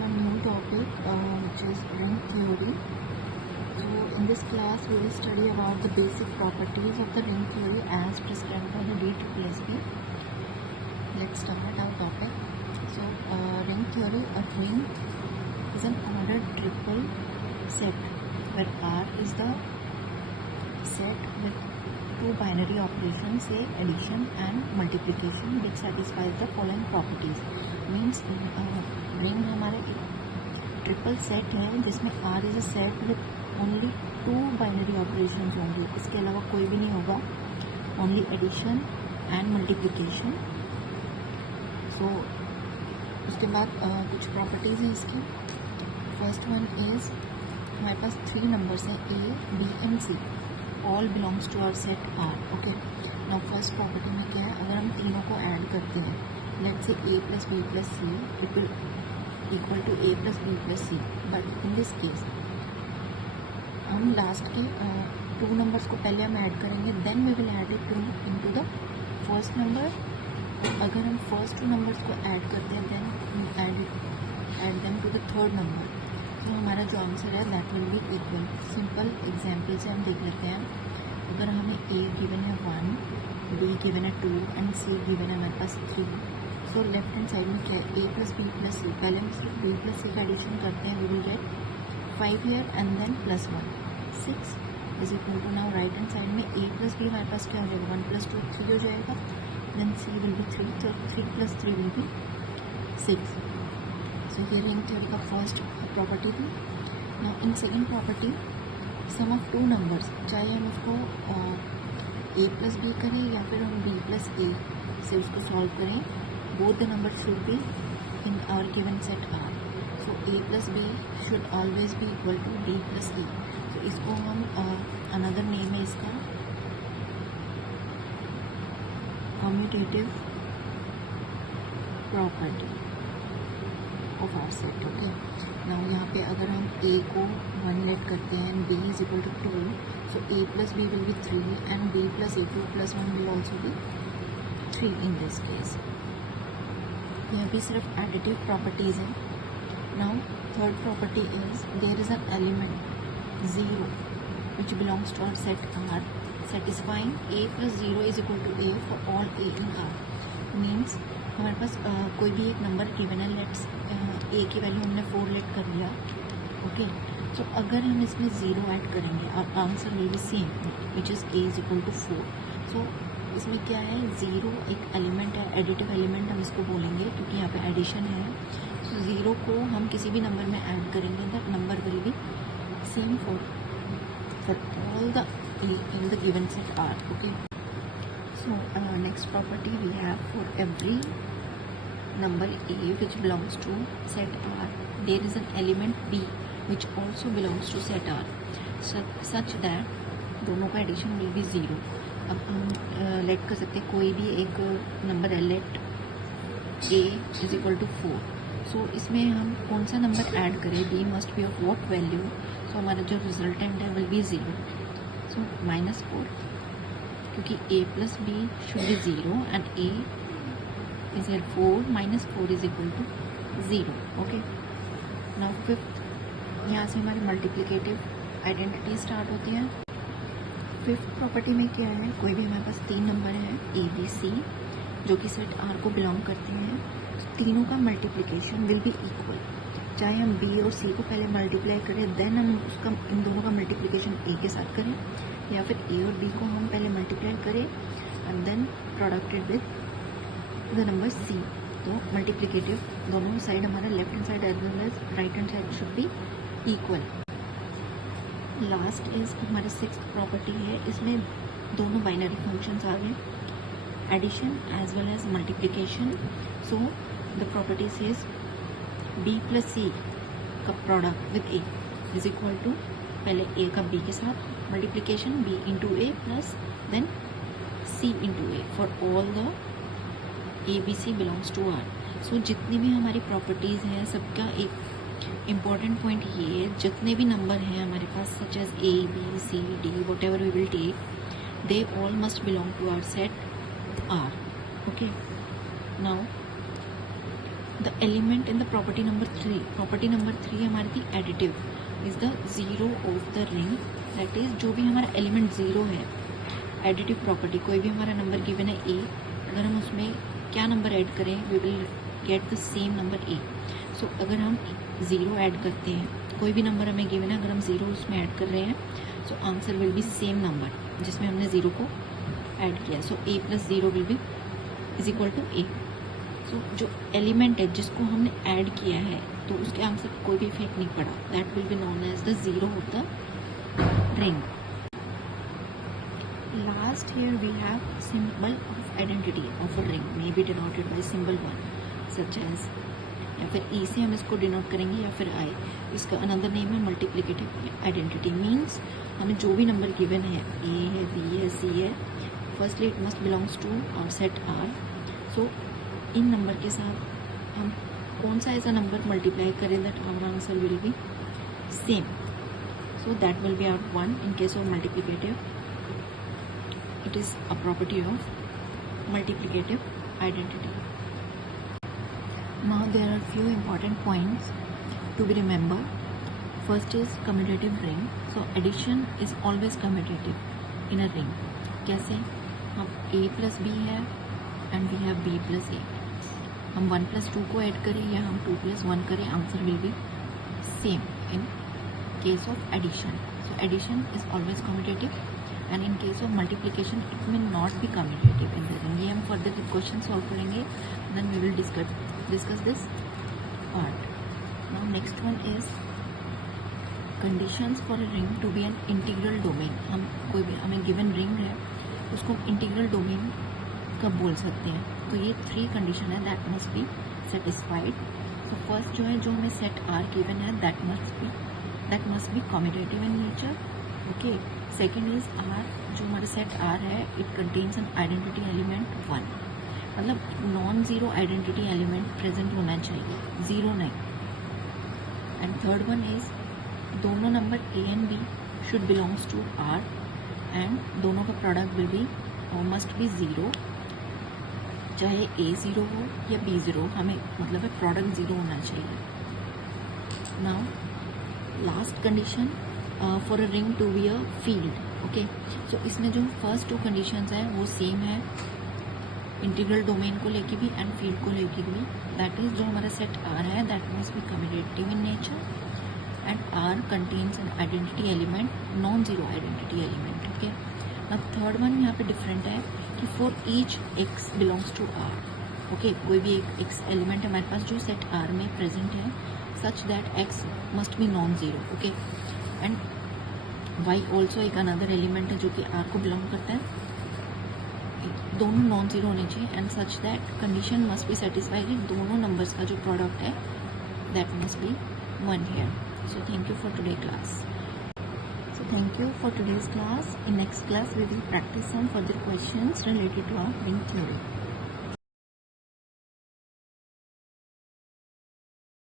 to a new topic which is ring theory. So in this class we will study about the basic properties of the ring theory as prescribed by the DSSP. Let's start our topic. So ring theory, a ring is an ordered triple set where R is the set with two binary operations, say addition and multiplication, which satisfies the following properties. Means ring हमारा एक triple set है जिसमें R is a set with only two binary operations होंगे, इसके अलावा कोई भी नहीं होगा, only addition and multiplication. So उसके बाद कुछ प्रॉपर्टीज़ हैं इसकी. फर्स्ट वन इज़ हमारे पास थ्री नंबर्स हैं A B and C, all belongs to our set R. Okay, now first property में क्या है, अगर हम तीनों को ऐड करते हैं, let's say a plus B plus C it will equal to a plus B plus C. But in this case हम लास्ट के टू नंबर्स को पहले हम ऐड करेंगे, then we will add it into the first number. अगर हम first two numbers को add करते हैं then add them to the third number, तो हमारा जो आंसर है that will be equal. Simple example से हम देख लेते हैं. अगर हमें a गिवन है 1, b गिवन है 2 एंड c गिवन है हमारे पास 3. सो लेफ्ट हैंड साइड में क्या है, a प्लस बी प्लस सी. पहले हम इसको b प्लस सी का एडिशन करते हैं, we will get 5 here and then plus 1 6 is equal to. Now right hand side में a प्लस बी हमारे पास क्या हो जाएगा, 1 प्लस 2 3 हो जाएगा, देन c विल बी 3, तो 3 प्लस 3 विल बी 6. सो ये रिंग थ्योरी का फर्स्ट प्रॉपर्टी थी. Now in second property, sum of two numbers, चाहे हम उसको a प्लस बी करें या फिर हम b प्लस a से उसको सॉल्व करें, both the numbers should be in our given set R. So a plus b should always be equal to b plus a. So इसको हम another name है इसका commutative property of our set. Okay. Now यहाँ पे अगर हम a को 1 late करते हैं and b is equal to 2, so a plus b will be 3 and b plus a 2 plus 1 will also be 3 in this case. यह भी सिर्फ एडिटिव प्रॉपर्टीज है. Now third property is there is an element 0 which belongs to our set R satisfying a plus 0 is equal to a for all a in R. Means हमारे पास कोई भी एक number given है, let's a की value हमने 4 late कर लिया. ओके, तो अगर हम इसमें 0 ऐड करेंगे और answer will be same which is a is equal to 4. सो इसमें क्या है, 0 एक एलिमेंट है, एडिटिव एलिमेंट हम इसको बोलेंगे क्योंकि यहाँ पे एडिशन है. तो 0 को हम किसी भी नंबर में ऐड करेंगे, that number will be same for all the in the given set R. Okay, so next property we have for every number a which belongs to set R, there is an element b which also belongs to set R such that दोनों का addition will be 0. अब हम late कर सकते हैं कोई भी एक नंबर है, let a is equal to 4. सो इसमें हम कौन सा नंबर ऐड करें, b must be of what value. So हमारा जो रिजल्टेंट है विल बी 0. सो -4 क्योंकि a plus B should be 0 and a is 4 -4 is equal to 0. Okay, now fifth, यहाँ से हमारी मल्टीप्लिकेटिव आइडेंटिटी स्टार्ट होती है. फिफ्थ प्रॉपर्टी में क्या है, कोई भी हमारे पास 3 नंबर है ए बी सी जो कि सेट आर को बिलोंग करते हैं, तीनों का मल्टीप्लिकेशन विल बी इक्वल. चाहे हम बी और सी को पहले मल्टीप्लाई करें, देन हम उसका इन दोनों का मल्टीप्लिकेशन ए के साथ करें, या फिर ए और बी को हम पहले मल्टीप्लाई करें and then producted with the number c. तो मल्टीप्लिकेटिव दोनों साइड हमारा left hand side as well as right hand side should be equal. Last is हमारी सिक्स्थ प्रॉपर्टी है, इसमें दोनों बाइनरी फंक्शंस आ गए, addition as well as multiplication. So the property is b plus c का product with a is equal to पहले a का b के साथ multiplication b into a plus then c into A for all the a b c belongs to r. So जितनी भी हमारी properties हैं सबका एक इम्पॉर्टेंट पॉइंट ये है, जितने भी नंबर हैं हमारे पास such as a b c d whatever we will take, they all must belong to our set R. Okay, now the element in the property number 3 हमारी थी additive is the zero of the ring, that is जो भी हमारा element zero है, additive property, कोई भी हमारा number given है ए, अगर हम उसमें क्या नंबर ऐड करें we will get the same number a. So अगर हम ज़ीरो ऐड करते हैं, कोई भी नंबर हमें गिवन है, अगर हम ज़ीरो उसमें ऐड कर रहे हैं so answer will be same number जिसमें हमने ज़ीरो को ऐड किया। So a plus zero will be is equal to a. So जो एलिमेंट है जिसको हमने ऐड किया है तो उसके आंसर पर कोई भी इफेक्ट नहीं पड़ा, that will be known as the zero of the ring. Last here we have symbol of identity of a ring may be denoted by symbol 1 such as, या फिर E से हम इसको डिनोट करेंगे या फिर I। इसका अनदर नेम है मल्टीप्लिकेटिव आइडेंटिटी, मीन्स हमें जो भी नंबर गिवन है A है, B है, C है, firstly it must belongs to our set R। So इन नंबर के साथ हम कौन सा ऐसा नंबर मल्टीप्लाई करें that our answer will be same. So that will be our 1 in case of multiplicative. It is a property of multiplicative identity. Now there are few important points to be remembered. First is commutative ring. So addition is always commutative in a ring. कैसे? हम a plus b है and we have b plus a. हम 1 plus 2 को add करें या हम 2 plus 1 करें, answer will be same in case of addition. So addition is always commutative. And in case of multiplication it may not be commutative in the ring. ये हम further question solve करेंगे, then we will discuss this part. Now next one is conditions for a ring to be an integral domain. हम कोई भी हमें given ring है उसको integral domain कब बोल सकते हैं, तो ये 3 कंडीशन है that must be satisfied. So first जो है, जो हमें सेट आर गिवन है that must be commutative in nature. Okay, second is R, जो हमारा सेट आर है it contains an identity element 1, मतलब non zero identity element present होना चाहिए, ज़ीरो नहीं। एंड थर्ड वन इज दोनों number A and B should belongs to R and दोनों का product will be must be zero, चाहे ए zero हो या बी ज़ीरो, हमें मतलब है प्रोडक्ट ज़ीरो होना चाहिए। Now last condition for a ring to be a field. Okay, so इसमें जो फर्स्ट 2 कंडीशंस हैं वो सेम है इंटीग्रल डोमेन को लेके भी एंड फील्ड को लेके भी। दैट इज जो हमारा सेट आर है that must be commutative in nature and R contains an identity element, non zero identity element. Okay, अब थर्ड वन यहाँ पे डिफरेंट है कि for each X belongs to R. Okay, कोई भी एक एक्स एलिमेंट हमारे पास जो सेट आर में प्रेजेंट है such that X must be non zero. Okay, and Y also एक अनदर एलिमेंट है जो कि आर को बिलोंग करता है, दोनों नॉन ज़ीरो होने चाहिए and such that condition must be satisfied, दोनों नंबर्स का जो प्रोडक्ट है that must B 1 here. So thank you for today class. So thank you for today's class. In next class we will practice some further questions related to our ring theory.